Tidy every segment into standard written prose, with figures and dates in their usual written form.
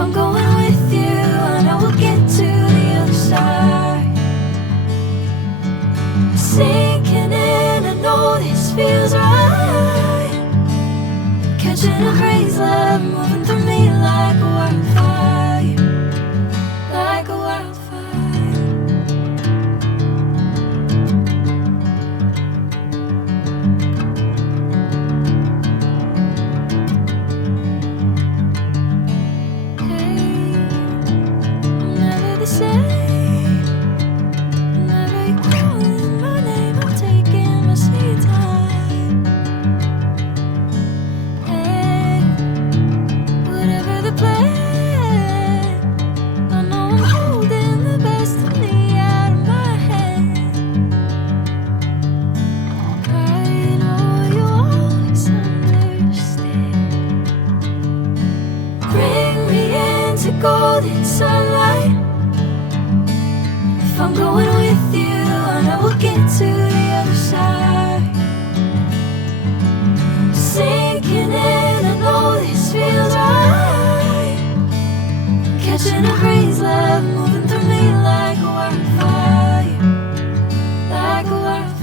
I'm going with you, I know we'll get to the other side. Sinking in, I know this feels right. Catching a crazy love, moving through me like a wildfire, like a wildfire. Golden sunlight. If I'm going with you, I know we'll get to the other side. Sinking in, I know this feels right. Catching a crazy love, moving through me like a wildfire, like a wildfire.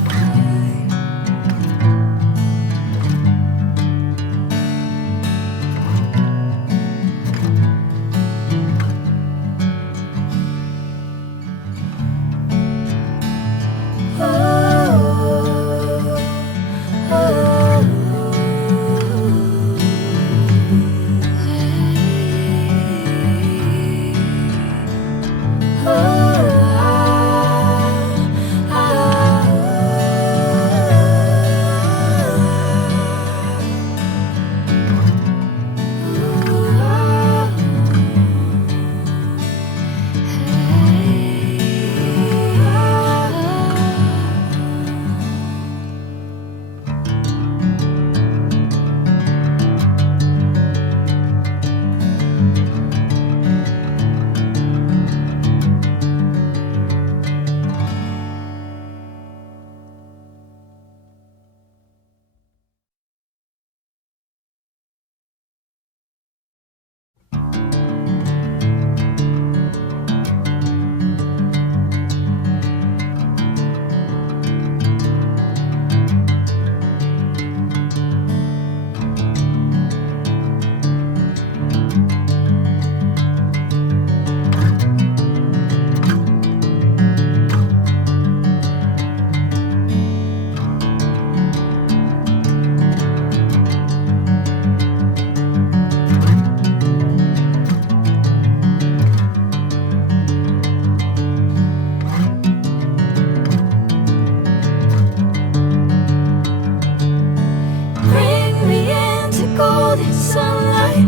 Golden sunlight.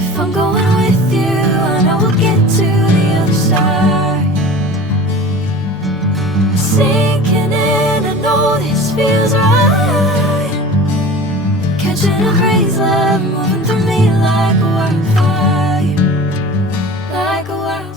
If I'm going with you, I know we'll get to the other side. Sinking in, I know this feels right. Catching a crazy love, moving through me like a wildfire, like a wildfire.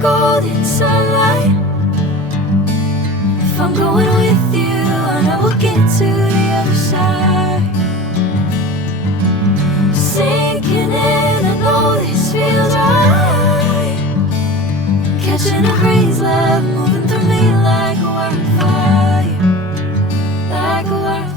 Golden sunlight. If I'm going with you, I know we'll get to the other side. Sinking in, I know this feels right. Catching a crazy love, moving through me like a wildfire, like a wildfire.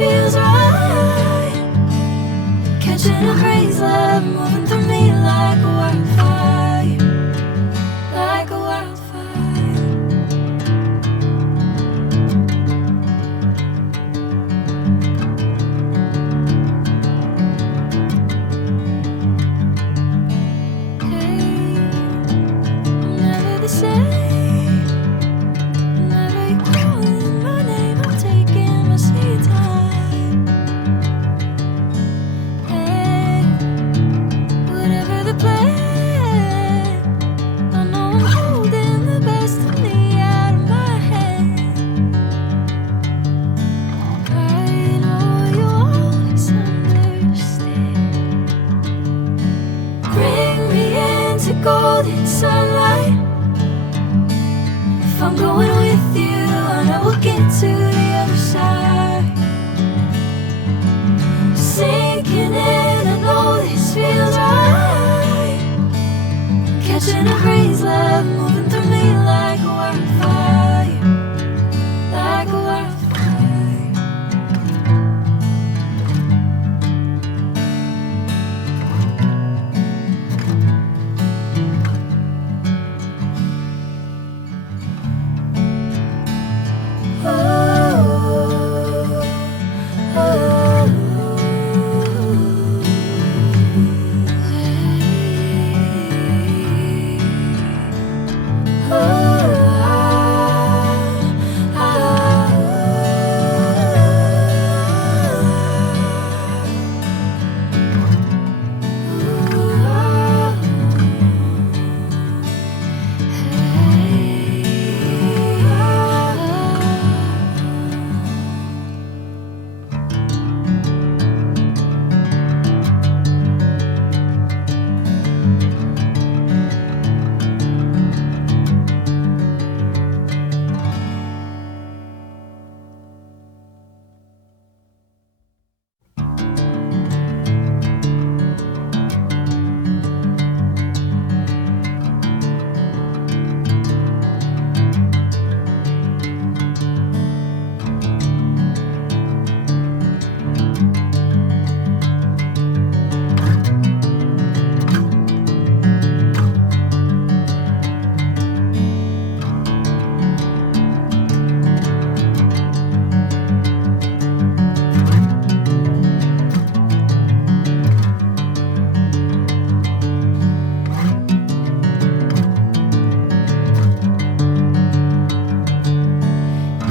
feels right. Catching a crazy love moving through me like a wildfire, like a wildfire. Hey, I'm never the same. Whenever you're calling my name, I'm taking my sweet time. Hey, whatever the plan, I know I'm holding the best of me out of my hand. I know you always understand. Bring me into golden sunlight. If I'm going with you, I know we'll get to the other side. Sinking in, I know this feels right. Catching a crazy love moving through me like a wildfire, like a wildfire.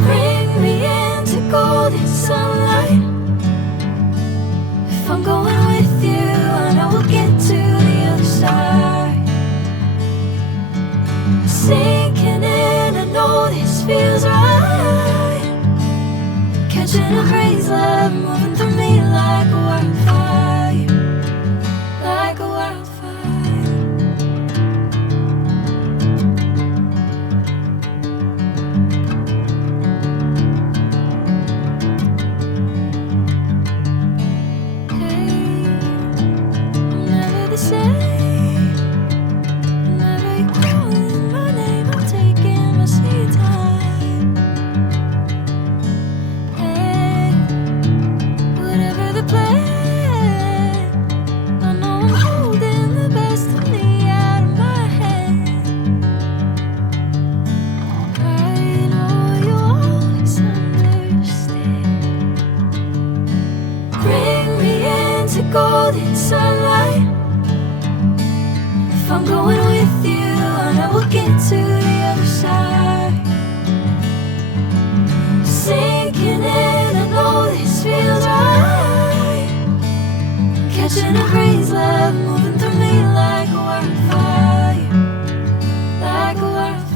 Bring me into golden sunlight. If I'm going with you, I know we'll get to the other side. Sinking in, I know this feels right. Catching a crazy love moving through me like a wildfire, like a wildfire. Hey, I'm never the same. Whenever you're calling my name, I'm taking my sweet time. Hey, whatever the plan, I know I'm holding the best of me out of my hand. I know you always understand. Bring me into golden sunlight. If I'm going with you, I know we'll get to the other side. Sinking in, I know this feels right. Catching a crazy love moving through me like a wildfire, like a wildfire.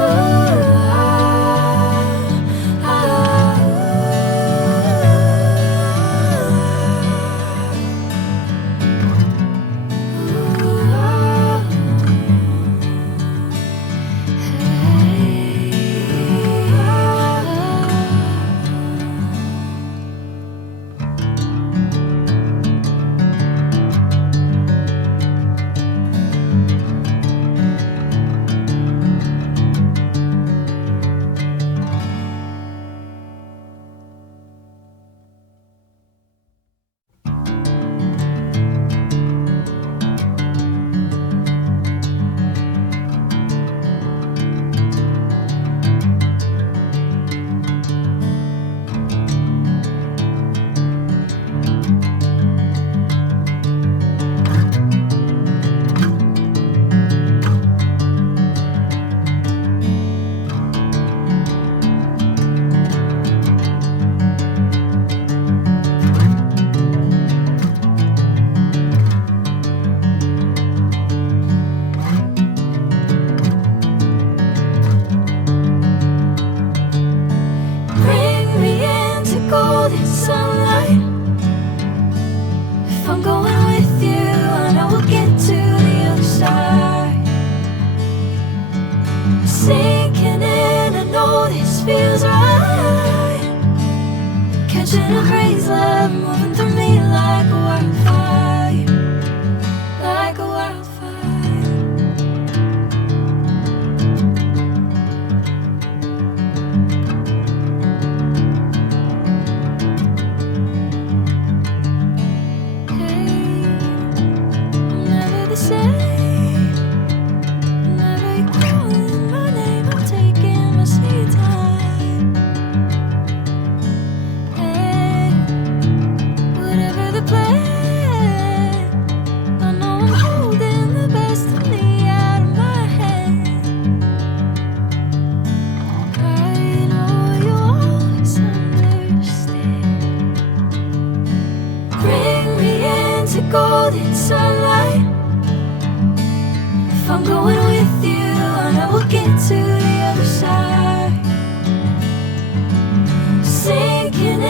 Oh, catching a crazy love moving through me like a wildfire, like a wildfire. Hey, I'm never the same. Whenever you're calling my name, I'm taking my sweet time. Hey, whatever the plan, I know I'm holding the best of me out of my hand. I know you always understand. Bring me into golden sunlight. If I'm going with you, I know we'll get to the other side. Sinking